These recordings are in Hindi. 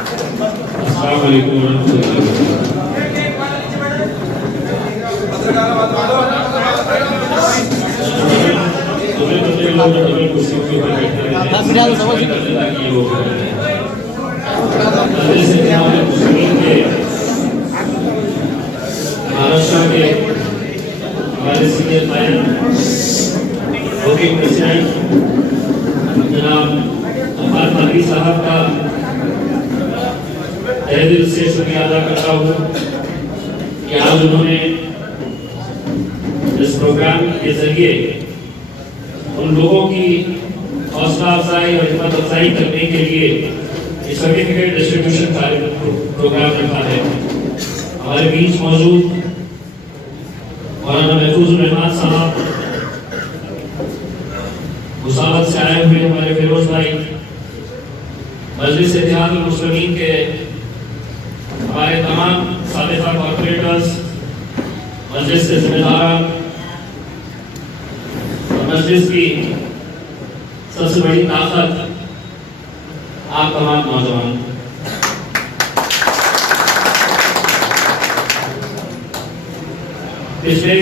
अस्सलाम वालेकुम वरहमतुल्लाहि महाराष्ट्र के हमारे सीनियर प्रेसिडेंट जनाब अब्बास फातमी साहब का तहे दिल से शुक्रिया अदा करता हूँ कि आज उन्होंने इस प्रोग्राम के जरिए उन लोगों की हौसला अफजाई और हिम्मत अफजाई करने के लिए सर्टिफिकेट डिस्ट्रीब्यूशन प्रोग्राम रखा है। हमारे बीच मौजूद मौलाना महफूजुर रहमान साहब, मुसावत से आए हुए हमारे फिरोज भाई, मजलिस इत्तेहाद मुस्लिमीन के हमारे तमाम साबिक़ा कॉर्पोरेटर्स, मजलिस से जिम्मेदारान और मजलिस की सबसे बड़ी ताकत आप तमाम नौजवान। पिछले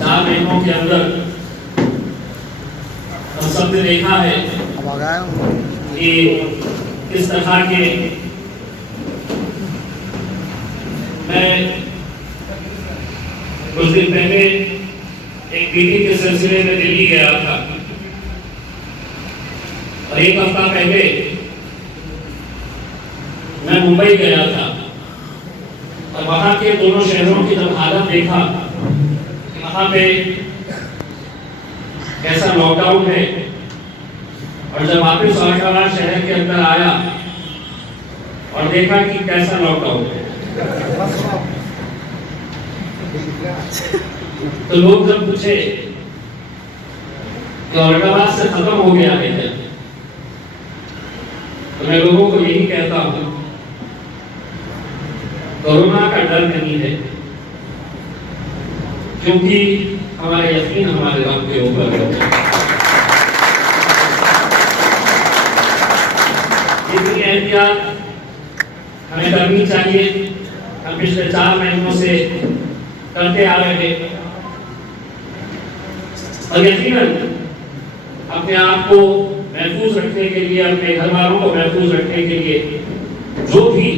4 महीनों के अंदर हम सबने देखा है कि किस तरह के मैं कुछ दिन पहले एक मीटिंग के सिलसिले में दिल्ली गया था और 1 हफ्ता पहले मैं मुंबई गया था और वहां के दोनों शहरों की जब हालत देखा, वहां पे कैसा लॉकडाउन है, और जब वापस औरंगाबाद शहर के अंदर आया और देखा कि कैसा लॉकडाउन है, तो लोग जब पूछे कि औरंगाबाद से खत्म हो गया है, तो मैं लोगों को यही कहता हूं, कोरोना का डर नहीं है, क्योंकि हमारा यकीन हमारे रब के ऊपर है। इतनी एहतियात हमें करनी चाहिए, हम पिछले 4 महीनों से करते आ रहे हैं और यकीनन अपने आप को महफूज रखने के लिए, अपने घर वालों को महफूज रखने के लिए जो भी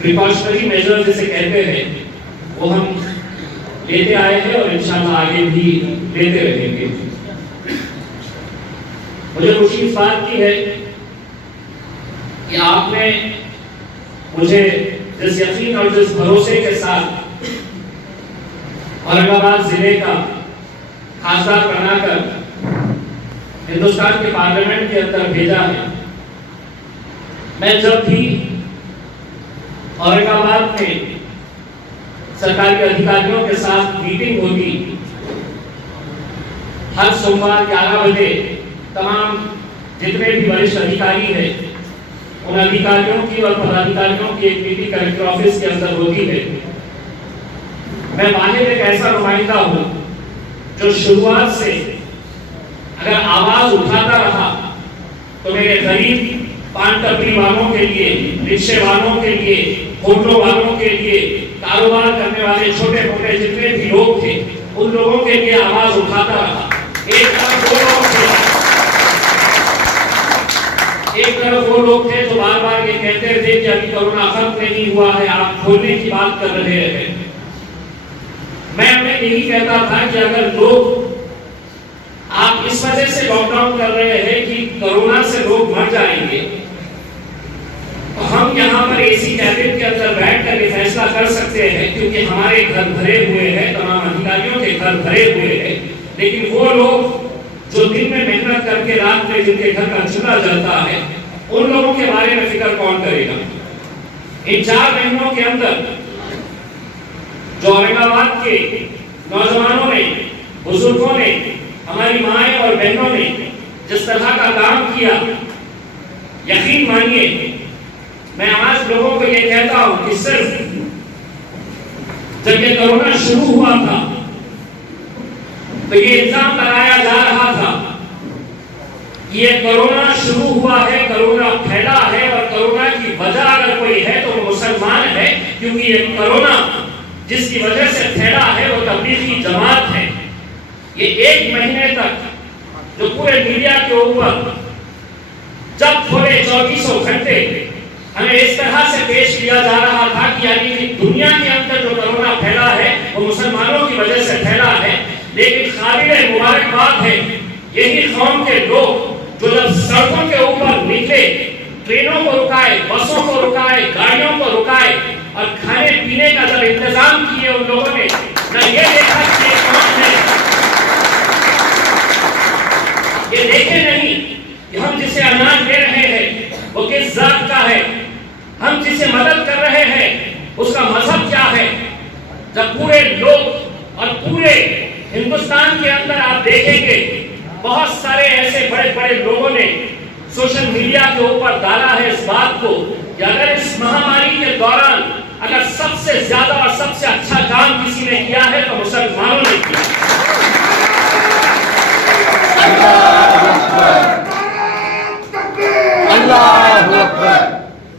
प्रिकॉशनरी मेजर जिसे कहते हैं वो हम लेते आए हैं और इंशाल्लाह आगे भी लेते रहेंगे। मुझे खुशी इस बात की है कि आपने मुझे जिस यकीन और जिस भरोसे के साथ औरंगाबाद जिले का खासदार बनाकर हिंदुस्तान के पार्लियामेंट के अंदर भेजा है। मैं जब भी औरंगाबाद में सरकारी अधिकारियों के साथ मीटिंग होती, हर सोमवार 11 बजे तमाम जितने भी वरिष्ठ अधिकारी हैं उन अधिकारियों की और पदाधिकारियों की एक मीटिंग कलेक्टर ऑफिस के अंदर होती है। मैं वाहिद एक ऐसा नुमाइंदा हूं जो शुरुआत से अगर आवाज उठाता रहा तो मेरे गरीब पान टपरी वालों के लिए, रिक्शे वालों के लिए, होटलों वालों के लिए, कारोबार करने वाले छोटे मोटे जितने भी लोग थे उन लोगों के लिए आवाज उठाता रहा। एक तरफ वो लोग थे जो बार बार ये कहते थे कि अभी कोरोना खत्म नहीं हुआ है, आप खोलने की बात कर रहे हैं। मैं उन्हें यही कहता था कि अगर लोग आप इस वजह से लॉकडाउन कर रहे हैं कि कोरोना से लोग मर जाएंगे, तो हम यहाँ पर एसी कैबिन के अंदर बैठकर ये फैसला कर सकते हैं, क्योंकि हमारे घर भरे हुए हैं, तमाम अधिकारियों के घर भरे हुए हैं, लेकिन वो लोग जो दिन में मेहनत करके रात में जिनके घर का चूल्हा जलता है, उन लोगों के बारे में फिक्र कौन करेगा। इन 4 महीनों के अंदर जो औरंगाबाद के नौजवानों ने, बुजुर्गों ने, हमारी माएं और बहनों ने जिस तरह का काम किया, यकीन मानिए मैं आज लोगों को ये कहता हूं कि सिर्फ जब ये कोरोना शुरू हुआ था तो ये इल्जाम लगाया जा रहा था कि ये कोरोना शुरू हुआ है, कोरोना फैला है और कोरोना की वजह अगर कोई है तो वो मुसलमान है, क्योंकि ये कोरोना जिसकी वजह से फैला है वो तबलीगी जमात है। ये 1 महीने तक जो पूरे मीडिया के ऊपर जब थोड़े 2400 घंटे हमें इस तरह से पेश किया जा रहा था कि यानी कि दुनिया के अंदर जो कोरोना फैला है वो मुसलमानों की वजह से फैला है, लेकिन काबिल मुबारकबाद है यही कौम के लोग जो जब सड़कों के ऊपर निकले, ट्रेनों को रुकाए, बसों को रुकाए, गाड़ियों को रुकाए और खाने पीने का जब इंतजाम किए उन लोगों ने न ये देखा कि ये कौन है, ये देखे नहीं कि हम जिसे अनाज दे रहे हैं वो किस जात का है, हम जिसे मदद कर रहे हैं उसका मजहब क्या है। जब पूरे लोग और पूरे हिंदुस्तान के अंदर आप देखेंगे बहुत सारे ऐसे बड़े बड़े लोगों ने सोशल मीडिया के ऊपर डाला है इस बात को कि अगर इस महामारी के दौरान अगर सबसे ज्यादा और सबसे अच्छा काम किसी ने किया है तो मुसलमानों ने किया।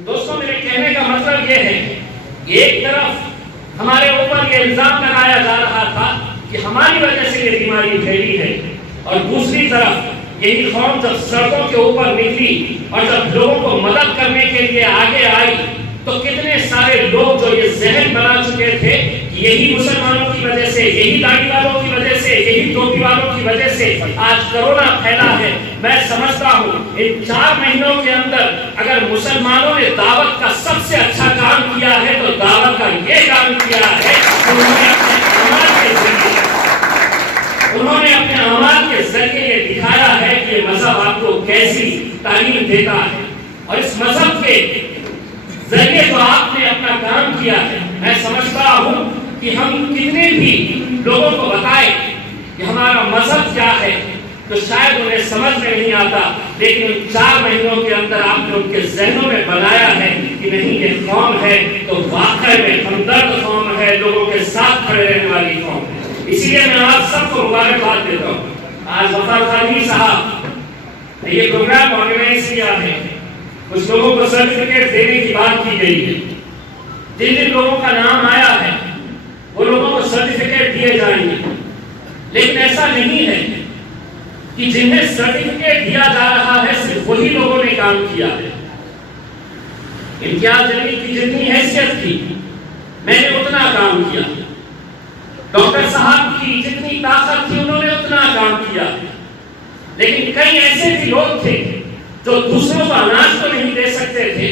दोस्तों, मेरे कहने का मतलब यह है कि एक तरफ हमारे ऊपर यह इल्जाम लगाया जा रहा था कि हमारी वजह से ये बीमारी फैली है, और दूसरी तरफ यही कौम जब सड़कों के ऊपर निकली और जब लोगों को मदद करने के लिए आगे आई तो कितने सारे लोग जो ये जहन बना चुके थे कि यही मुसलमानों की वजह से, यही दाढ़ी वालों की वजह से, यही टोपी वालों की वजह से आज कोरोना फैला है। मैं समझता हूँ इन 4 महीनों के अंदर अगर मुसलमानों ने दावत का सबसे अच्छा काम किया है तो दावत का ये काम किया है उन्होंने अपने अमाल के जरिए ये दिखाया है कि ये मजहब आपको कैसी तालीम देता है, और इस मजहब के जरिए तो आपने अपना काम किया है। मैं समझता हूँ कि हम कितने भी लोगों को बताएं कि हमारा मजहब क्या है तो शायद उन्हें समझ में नहीं आता, लेकिन 4 महीनों के अंदर आपने उनके जहनों में बनाया है कि नहीं ये कौम है तो वाकई में हमदर्द कौम है, लोगों के साथ खड़े रहने वाली कौम है। इसीलिए मैं आप सबको मुबारकबाद देता हूँ। आज वफार खानी साहब ने ये प्रोग्राम ऑर्गेनाइज किया है, कुछ लोगों को सर्टिफिकेट देने की बात की गई है। जिन जिन लोगों का नाम आया है वो लोगों को सर्टिफिकेट दिए जाएंगे, लेकिन ऐसा नहीं है कि जिन्हें सर्टिफिकेट दिया जा रहा है सिर्फ वही लोगों ने काम किया है। इम्तियाज जलील की जितनी हैसियत थी मैंने उतना काम किया, डॉक्टर साहब की जितनी ताकत थी उन्होंने उतना काम किया, लेकिन कई ऐसे भी लोग थे जो दूसरों को अनाज तो नहीं दे सकते थे,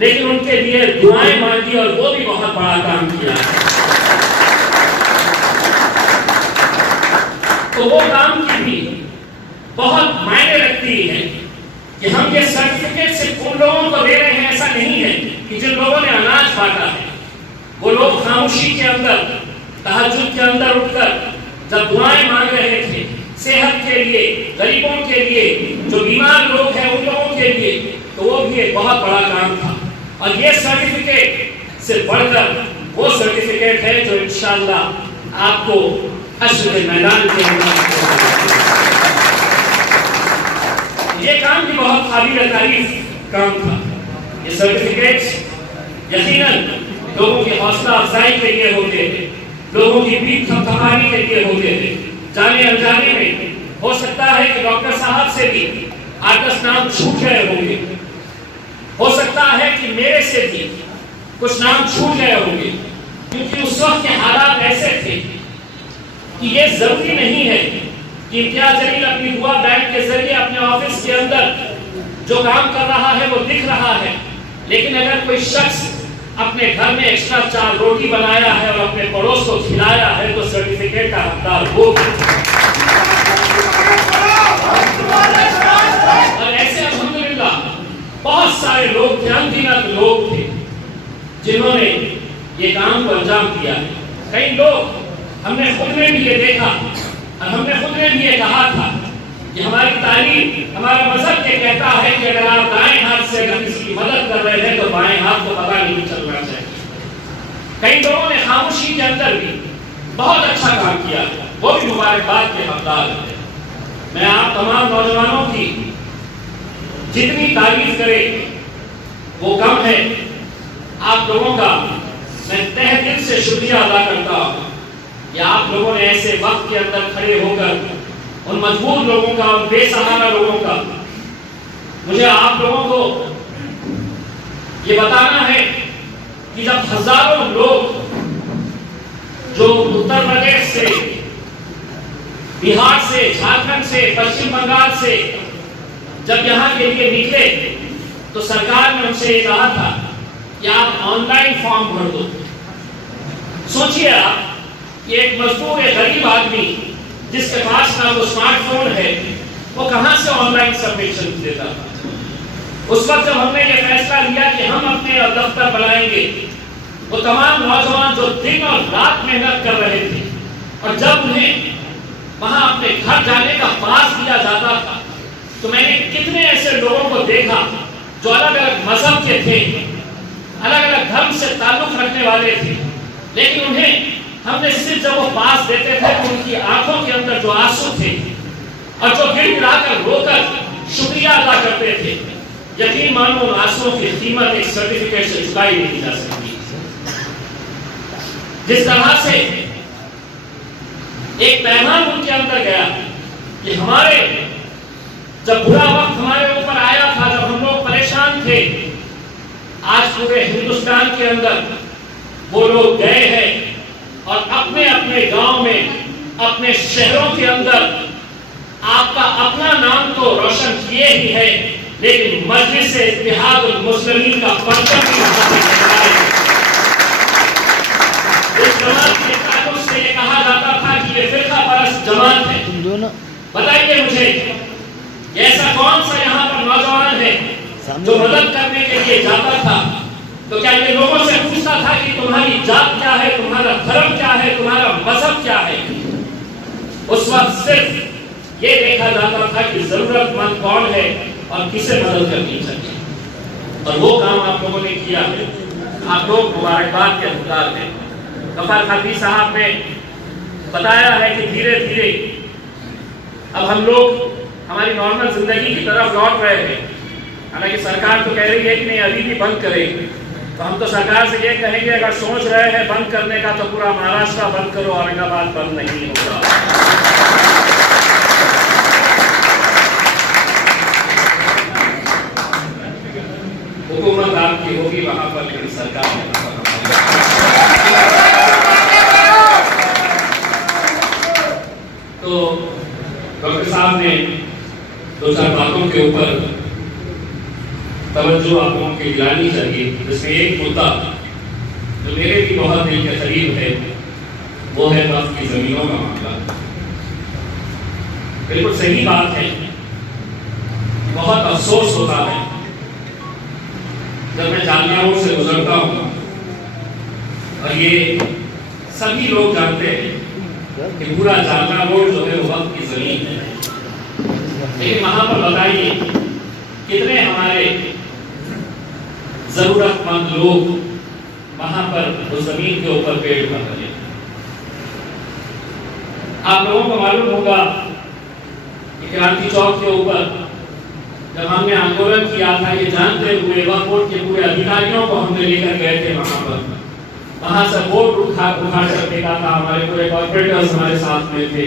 लेकिन उनके लिए दुआएं मांगी और वो भी बहुत बड़ा काम किया। तो वो काम की भी बहुत मायने रखती है कि हम ये सर्टिफिकेट सिर्फ उन लोगों को दे रहे हैं, ऐसा नहीं है कि जिन लोगों ने अनाज बांटा है वो लोग खामोशी के अंदर तहज्जुद के अंदर उठकर जब दुआएं मांग रहे थे सेहत के लिए, गरीबों के लिए, जो बीमार लोग हैं उन लोगों के लिए, तो वो भी एक बहुत बड़ा काम था। और ये सर्टिफिकेट से बढ़कर वो सर्टिफिकेट है जो इंशाअल्लाह आपको हश्र के मैदान के ये काम भी बहुत काबिल तारीफ काम था। ये सर्टिफिकेट यकीनन लोगों की हौसला अफजाई के लिए होते थे, लोगों की पीठ थपथपाने के लिए होते थे। जाने अनजाने में हो सकता है कि डॉक्टर साहब से भी 8-10 नाम छूट गए होंगे, हो सकता है कि मेरे से भी कुछ नाम छूट गए होंगे, क्योंकि उस वक्त के हालात ऐसे थे कि ये जरूरी नहीं है कि इम्तियाज जलील अपनी दुआ बैंक के जरिए अपने ऑफिस के अंदर जो काम कर रहा है वो दिख रहा है, लेकिन अगर कोई शख्स अपने घर में एक्स्ट्रा 4 रोटी बनाया है और अपने पड़ोस को खिलाया है तो सर्टिफिकेट का हकदार वो। और ऐसे अल्हम्दुलिल्लाह बहुत सारे लोग, अनगिनत लोग थे जिन्होंने ये काम को अंजाम दिया है। कई लोग हमने खुद में भी ये देखा और हमने खुद में भी ये कहा था कि हमारी तालीम, हमारा मजहब ये कहता है कि अगर आप दाएं हाथ से अगर किसी की मदद कर रहे हैं तो बाएं हाथ को पता नहीं चलना चाहिए। कई लोगों ने खामोशी के अंदर भी बहुत अच्छा काम किया, वो भी मुबारकबाद के हकदार हैं। मैं आप तमाम नौजवानों की जितनी तारीफ करे वो कम है। आप लोगों का मैं तहे दिल से शुक्रिया अदा करता हूँ कि आप लोगों ने ऐसे वक्त के अंदर खड़े होकर उन मजबूर लोगों का, उन बेसहारा लोगों का, मुझे आप लोगों को ये बताना है कि जब हजारों लोग जो उत्तर प्रदेश से, बिहार से, झारखंड से, पश्चिम बंगाल से जब यहाँ के लिए निकले तो सरकार ने उनसे ये कहा था कि आप ऑनलाइन फॉर्म भर दो। सोचिए आप कि एक मजदूर, एक गरीब आदमी जिसके पास ना वो स्मार्टफोन है, वो कहां से ऑनलाइन सबमिशन देता था। उस वक्त जब हमने ये फैसला लिया कि हम अपने दफ्तर बनाएंगे, वो तमाम नौजवान जो दिन और रात मेहनत कर रहे थे, और जब उन्हें वहां अपने घर जाने का पास दिया जाता था तो मैंने कितने ऐसे लोगों को देखा जो अलग अलग मजहब के थे, अलग अलग धर्म से ताल्लुक रखने वाले थे, लेकिन उन्हें हमने सिर्फ जब वो पास देते थे तो उनकी आंखों के अंदर जो आंसू थे और जो गिड़गिड़ाकर रोकर शुक्रिया अदा करते थे, यकीन मानो उन आंसुओं की कीमत एक सर्टिफिकेट से चुकाई नहीं जा सकती। जिस तरह से एक पैगाम उनके अंदर गया कि हमारे जब बुरा वक्त हमारे ऊपर आया था, जब हम लोग परेशान थे, आज पूरे हिंदुस्तान के अंदर वो लोग गए हैं और अपने अपने गांव में, अपने शहरों के अंदर आपका अपना नाम तो रोशन किए ही है, लेकिन मजलिस इत्तेहादुल मुस्लिमीन का परचम भी इस जमात के ताल्लुक से ये कहा जाता था कि ये फिरका परस्त जमात है। बताइए मुझे, ऐसा कौन सा यहाँ पर नौजवान है जो मदद करने के लिए जाता था तो क्या ये लोगों से पूछता था कि तुम्हारी जात क्या है, तुम्हारा धर्म क्या है, तुम्हारा मजहब क्या है? उस वक्त सिर्फ ये देखा जाता था कि जरूरतमंद कौन है और किसे मदद करनी चाहिए, और वो काम आप लोगों ने किया है। आप लोग मुबारकबाद के हकदार हैं। गफार खादी साहब ने बताया है कि धीरे धीरे अब हम लोग हमारी नॉर्मल जिंदगी की तरफ लौट रहे हैं। हालांकि सरकार तो कह रही है कि नहीं, अभी भी बंद करेगी, तो हम तो सरकार से ये कहेंगे अगर सोच रहे हैं बंद करने का तो पूरा महाराष्ट्र बंद करो, औरंगाबाद बंद नहीं होगा। हुकूमत आपकी होगी वहां पर, लेकिन सरकार नहीं। तो डॉक्टर साहब ने दो चार बातों के ऊपर तवज्जो आप लोगों की दिलानी चाहिए, जिसमें एक मुद्दा जो मेरे भी बहुत दिल के करीब है वो है वक्फ की जमीनों का मामला। बिल्कुल सही बात है। बहुत अफसोस होता है जब मैं जामिया रोड से गुजरता हूँ और ये सभी लोग जानते हैं कि पूरा जामिया रोड जो है वो वक्फ की जमीन है, लेकिन वहां पर बताइए कितने हमारे जरूरतमंद लोग वहां पर उस जमीन के ऊपर पेड़ उगा रहे हैं। आप लोगों को मालूम होगा कि क्रांति चौक के ऊपर जब हमने आंदोलन किया था, ये जानते हुए वक्फ बोर्ड के पूरे अधिकारियों को हमने लेकर गए थे वहां पर, वहां से बोर्ड उठा कर देखा था। हमारे पूरे कॉर्पोरेटर्स हमारे साथ में थे,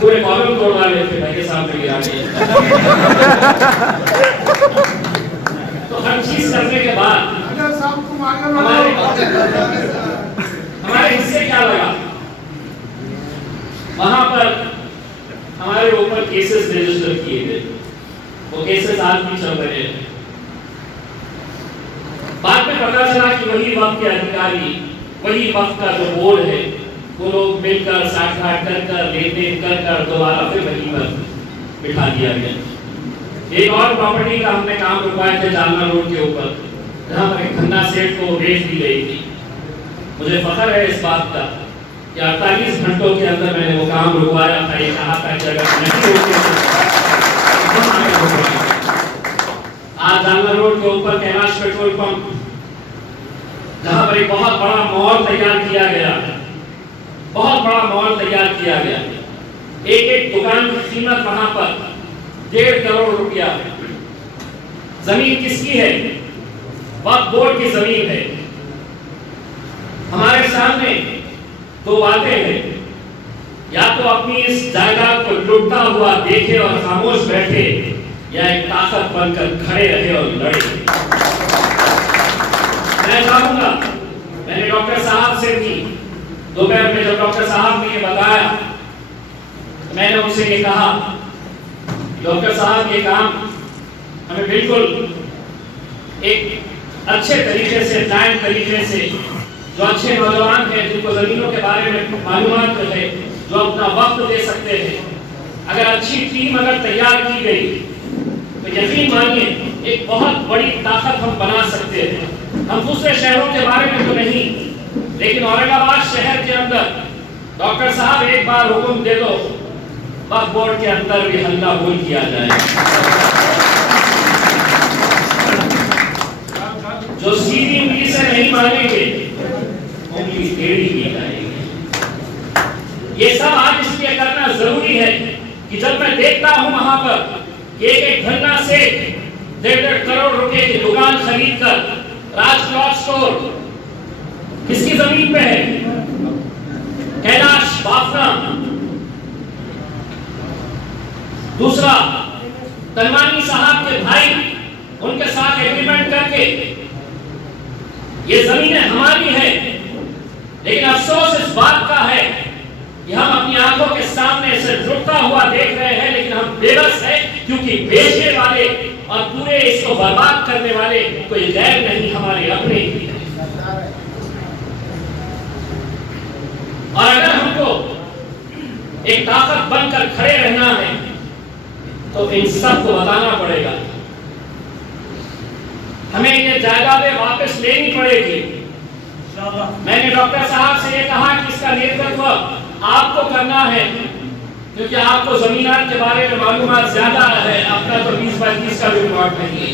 पूरे कॉलम तोड़ डाले थे भाई के सामने गिरा के। तो हर चीज करने के बाद हमारे हिस्से क्या लगा, वहां पर हमारे ऊपर केसेस रजिस्टर किए गए, वो केसेस आज भी चल रहे हैं। बाद में पता चला कि वही वक्त के अधिकारी, वही वक्त का जो बोर्ड है, वो लोग मिलकर साठ-गांठ कर लेन-देन कर दोबारा फिर वहीं पर बिठा दिया गया। एक और प्रॉपर्टी का हमने काम रुकवाए थे जालना रोड के ऊपर, जहां पर एक खन्ना सेठ को बेच दी गई थी। मुझे फख्र है इस बात का कि 48 घंटों के अंदर मैंने वो काम रुकवाया था। ये कहा था कि अगर नहीं आज जालना रोड के ऊपर कैलाश पेट्रोल पंप, जहां पर एक बहुत बड़ा मॉल तैयार किया गया, बहुत बड़ा मॉल तैयार किया गया, एक एक दुकान की कीमत वहां पर 1.5 करोड़ रुपया है। जमीन किसकी है? वक्फ बोर्ड की जमीन है। हमारे सामने दो बातें हैं, या तो अपनी इस जायदाद को लुटता हुआ देखे और खामोश बैठे, या एक ताकत बनकर खड़े रहे और लड़े। मैं चाहूंगा, मैंने डॉक्टर साहब से भी दोपहर में जब डॉक्टर साहब ने ये बताया, मैंने उनसे ये कहा, डॉक्टर साहब ये काम हमें बिल्कुल एक अच्छे तरीके से, टाइम तरीके से, जो अच्छे नौजवान हैं जिनको जमीनों के बारे में मालूमात है, जो अपना वक्त दे सकते हैं, अगर अच्छी टीम अगर तैयार की गई तो यकीन मानिए एक बहुत बड़ी ताकत हम बना सकते हैं। हम दूसरे शहरों के बारे में तो नहीं, लेकिन औरंगाबाद शहर के अंदर डॉक्टर साहब एक बार हुक्म दे दो, वक्फ बोर्ड के अंदर भी हल्ला बोल किया जाए। जो सीधी उंगली से नहीं मानेंगे, उंगली टेढ़ी की जाएगी। ये सब आज इसलिए करना जरूरी है कि जब मैं देखता हूं वहां पर एक एक धन्ना से 1.5 करोड़ रुपए की दुकान खरीद कर राज क्लॉथ स्टोर किसकी जमीन पे है? कैलाश बाफना। दूसरा, तनवानी साहब के भाई उनके साथ एग्रीमेंट करके ये जमीनें हमारी है, लेकिन अफसोस इस बात का है कि हम अपनी आंखों के सामने इसे लुटता हुआ देख रहे हैं, लेकिन हम बेबस हैं, क्योंकि बेचने वाले और पूरे इसको बर्बाद करने वाले कोई गैर नहीं, हमारे अपने ही हैं। और अगर हमको एक ताकत बनकर खड़े रहना है तो इन सबको बताना पड़ेगा, हमें ये जायदादें वापस लेनी पड़ेगी। मैंने डॉक्टर साहब से ये कहा कि इसका नेतृत्व आपको करना है, क्योंकि आपको जमीनात के बारे में मालूमात ज्यादा है, अपना तो 20-25 का भी रिकॉर्ड नहीं है।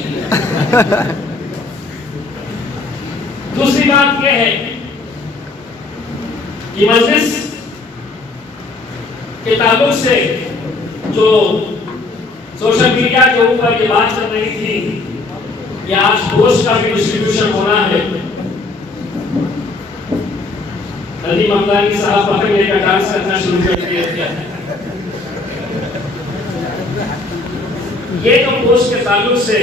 दूसरी बात यह है कि मजलिस के ताल्लुक से जो सोशल मीडिया के ऊपर ये बात चल रही थी कि आज गोश्त का भी डिस्ट्रीब्यूशन होना है, अली ममदानी साहब पकड़ लेकर डांस करना शुरू कर दिया। ये तो गोश्त के ताल्लुक से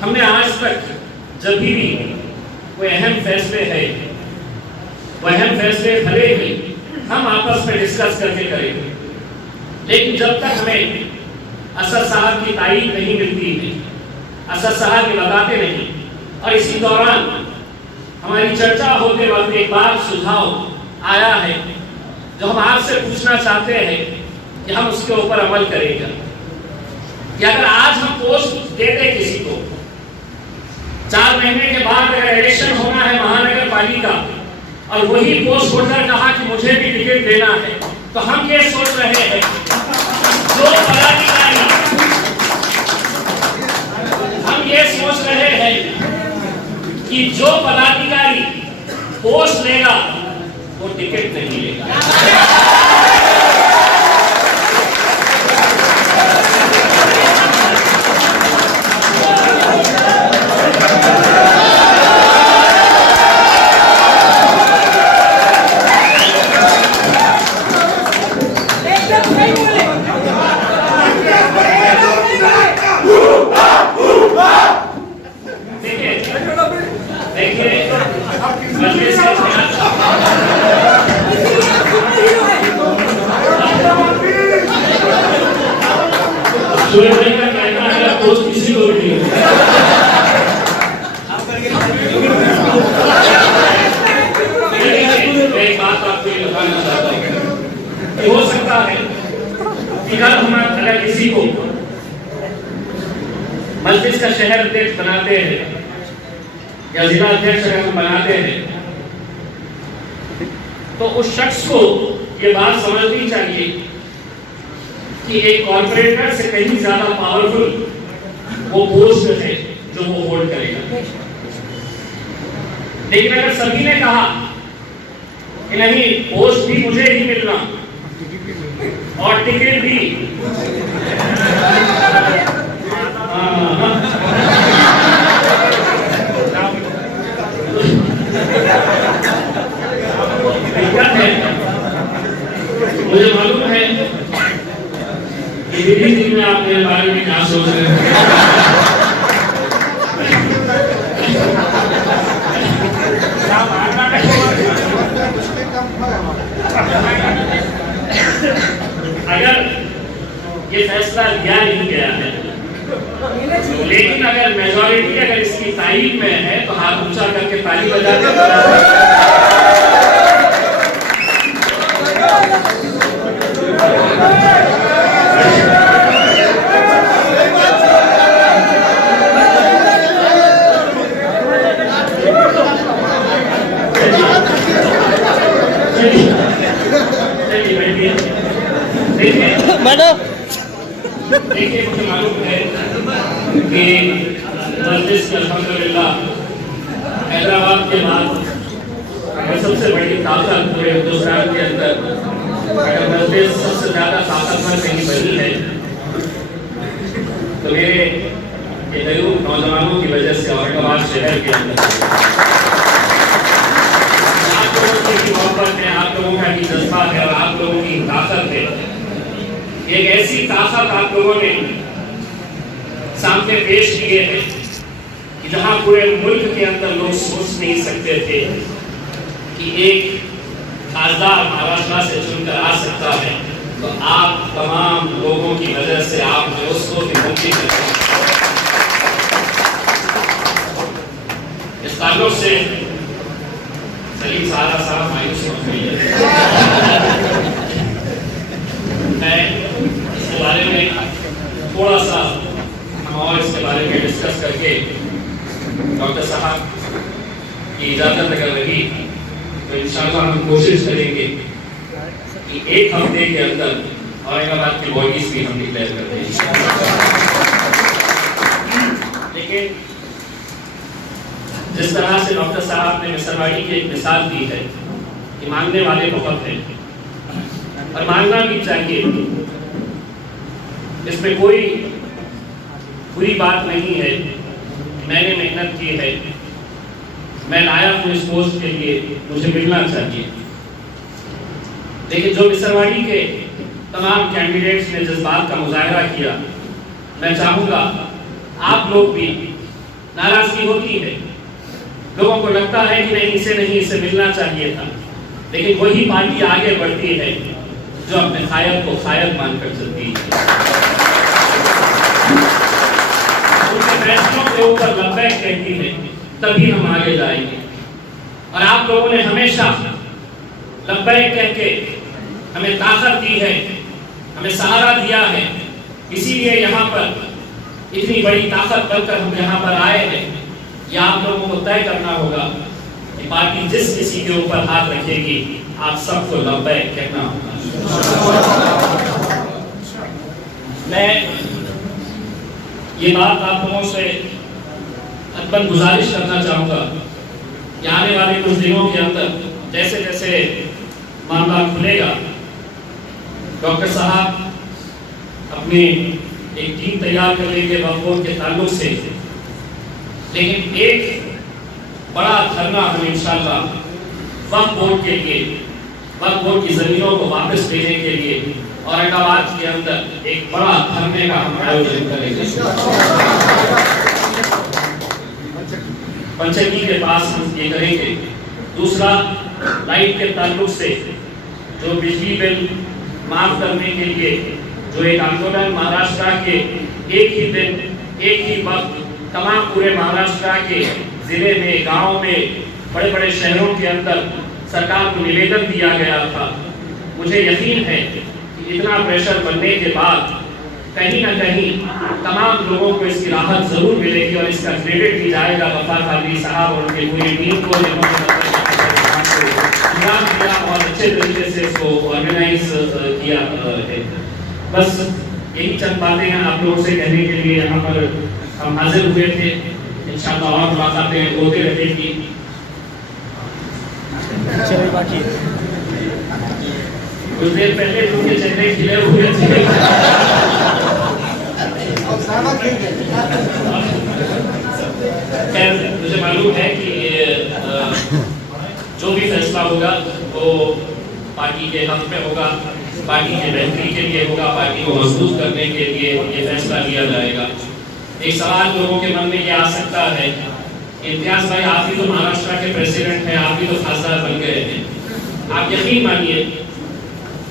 हमने आज तक जब भी कोई अहम फैसले है, वो अहम फैसले भले ही हम आपस में डिस्कस करके करेंगे, लेकिन जब तक हमें असद साहब की तारीफ नहीं मिलती है, असद साहब ये बताते नहीं, और इसी दौरान हमारी चर्चा होते वक्त एक बार सुझाव आया है जो हम आपसे पूछना चाहते हैं कि हम उसके ऊपर अमल करेंगे कि अगर आज हम पोस्ट दे दें किसी को, 4 महीने के बाद अगर इलेक्शन होना है महानगर पालिका और वही पोस्ट होल्डर कहा कि मुझे भी टिकट देना है, तो हम ये सोच रहे हैं जो पदाधिकारी, हम ये सोच रहे हैं कि जो पदाधिकारी पोस्ट लेगा वो टिकट नहीं लेगा। हो सकता है कि कल हम अगर किसी को मस्जिद का शहर अध्यक्ष बनाते हैं या जिला अध्यक्ष अगर हम बनाते हैं, तो उस शख्स को ये बात समझनी चाहिए कि एक कॉर्पोरेटर से कहीं ज्यादा पावरफुल वो पोस्ट है जो वो होल्ड करेगा। लेकिन अगर सभी ने कहा कि नहीं पोस्ट भी मुझे ही मिलना, और टिकट भी दिक्कत है। मुझे मालूम है कि दिल्ली दिन में आप मेरे बारे में क्या सोच रहे हैं। अगर ये फैसला लिया नहीं गया है, लेकिन अगर मेजॉरिटी अगर इसकी तारीफ में है तो हाथ ऊंचा करके ताली बजाते मैडम देखिए, मुझे मालूम है कि मजलिस अल्हम्दुलिल्लाह हैदराबाद के बाद सबसे बड़ी ताकत पूरे हिंदुस्तान के अंदर अगर मजलिस सबसे ज्यादा ताकतवर कहीं बनी है तो मेरे ये गरीब नौजवानों की वजह से औरंगाबाद शहर के अंदर आप लोगों की मोहब्बत है, आप लोगों का भी जज्बा है और आप लोगों की ताकत है। एक ऐसी ताकत आप लोगों ने सामने पेश किए हैं कि जहां पूरे मुल्क के अंदर लोग सोच नहीं सकते थे कि एक खासदार महाराष्ट्र से चुनकर आ सकता है, तो आप तमाम लोगों की वजह से आपने उसको भी मुमकिन कर दिया। इस ताल्लुक से सलीम सारा साहब मायूस हो गई। मैं इसके बारे में थोड़ा सा हम और इसके बारे में डिस्कस करके डॉक्टर साहब की इजाजत अगर रही तो इंशाअल्लाह हम कोशिश करेंगे कि एक हफ्ते के अंदर औरंगाबाद की बॉडीज भी हम डिक्लेयर कर दें। लेकिन जिस तरह से डॉक्टर साहब ने मिसरवाड़ी की एक मिसाल दी है कि मांगने वाले बहुत हैं और मांगना भी चाहिए, इसमें कोई बुरी बात नहीं है। मैंने मेहनत की है, मैं लाया हूँ इस पोस्ट के लिए, मुझे मिलना चाहिए। लेकिन जो मिसरवाड़ी के तमाम कैंडिडेट्स ने जिस बात का मुजाहरा किया, मैं चाहूँगा आप लोग भी, नाराजगी होती है, लोगों को लगता है कि नहीं इसे मिलना चाहिए था, लेकिन वही पार्टी आगे बढ़ती है जो अपने खायद को खायद मानकर चलती है। उनके फैसलों के ऊपर लब्बैक कहती है, तभी हम आगे जाएंगे। और आप लोगों ने हमेशा लब्बैक कह के हमें ताकत दी है, हमें सहारा दिया है, इसीलिए यहाँ पर इतनी बड़ी ताकत बनकर हम यहाँ पर आए हैं। यह आप लोगों को तय करना होगा कि पार्टी जिस किसी के ऊपर हाथ रखेगी, आप सबको लब्बैक कहना होगा। मैं ये बात आप लोगों से अदबन गुजारिश करना चाहूँगा कि आने वाले कुछ दिनों के अंदर जैसे जैसे मामला खुलेगा, डॉक्टर साहब अपनी एक टीम तैयार कर लेंगे वक्फ बोर्ड के ताल्लुक से। लेकिन एक बड़ा धरना हम इंशाअल्लाह वक्फ बोर्ड के लिए, वक्फ बोर्ड की जमीनों को वापस देने के लिए औरंगाबाद के अंदर एक बड़ा धरने का हम आयोजन करेंगे। पंचकी के पास हम ये करेंगे। दूसरा, लाइट के ताल्लुक से जो बिजली बिल माफ करने के लिए जो एक आंदोलन महाराष्ट्र के एक ही दिन एक ही वक्त तमाम पूरे महाराष्ट्र के जिले में, गांव में, बड़े बड़े शहरों के अंदर सरकार को निवेदन दिया गया था। मुझे यकीन है कि इतना प्रेशर बनने के बाद कहीं ना कहीं तमाम लोगों को इसकी राहत जरूर मिलेगी और इसका क्रेडिट भी जाएगा वफाक कादरी साहब और उनकी पूरी टीम को, जिन्होंने और अच्छे तरीके से इसको ऑर्गेनाइज किया है। बस यही चंद बातें हैं आप लोगों से कहने के लिए यहाँ पर हम हाजिर हुए थे। इंशाअल्लाह और मुलाकातें होते रहेगी। कुछ देर पहले तो उनके चेहरे खिले हुए थे। खैर मुझे मालूम है कि जो भी फैसला होगा वो पार्टी के हक में होगा, पार्टी के बेहतरी के लिए होगा, पार्टी को मजबूत करने के लिए ये फैसला लिया जाएगा। एक सवाल लोगों के मन में ये आ सकता है, इम्तियाज भाई आप ही तो महाराष्ट्र के प्रेसिडेंट हैं, आप ही तो खासदार बन गए हैं। आप यकीन मानिए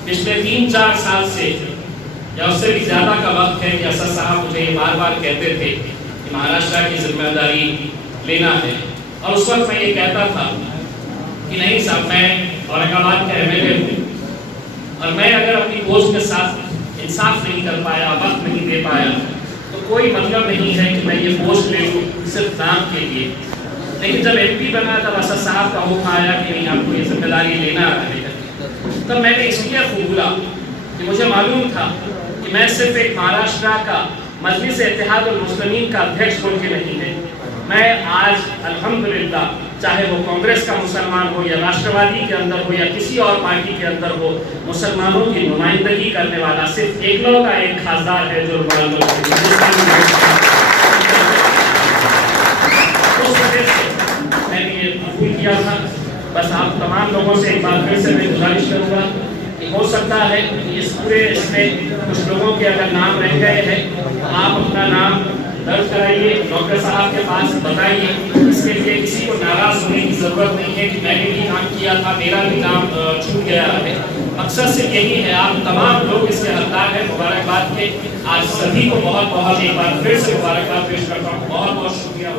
पिछले 3-4 साल से या उससे भी ज्यादा का वक्त है कि असद साहब मुझे ये बार बार कहते थे कि महाराष्ट्र की जिम्मेदारी लेना है, और उस वक्त मैं ये कहता था कि नहीं साहब मैं औरंगाबाद का एमएलए हूँ और मैं अगर अपनी पोस्ट के साथ इंसाफ नहीं कर पाया, वक्त नहीं दे पाया तो कोई मतलब नहीं है कि मैं ये पोस्ट ले लूँ सिर्फ नाम के लिए। लेकिन जब एमपी बना तब असद साहब का हुक्म आया कि नहीं आपको ये जिम्मेदारी लेना है, तब मैंने इसलिए कबूला कि मुझे मालूम था कि मैं सिर्फ एक महाराष्ट्र का मजलिस इत्तेहाद उल मुस्लिमीन का अध्यक्ष बोल के नहीं है, मैं आज अल्हम्दुलिल्लाह चाहे वो कांग्रेस का मुसलमान हो या राष्ट्रवादी के अंदर हो या किसी और पार्टी के अंदर हो, मुसलमानों की नुमाइंदगी करने वाला सिर्फ एकलौता एक खासदार है जो मैंने ये कबूल किया था। बस आप तमाम लोगों से एक बार फिर से मैं गुजारिश करूँगा कि हो सकता है कि इस पूरे इसमें कुछ लोगों के अगर नाम रह गए हैं तो आप अपना नाम दर्ज कराइए, डॉक्टर साहब के पास बताइए। इसके लिए किसी को नाराज होने की जरूरत नहीं है कि मैंने भी काम किया था, मेरा भी नाम छूट गया है। मकसद सिर्फ यही है, आप तमाम लोग इसके हकदार हैं मुबारकबाद के। आज सभी को बहुत बहुत एक बार फिर से मुबारकबाद पेश करता हूँ। बहुत बहुत शुक्रिया।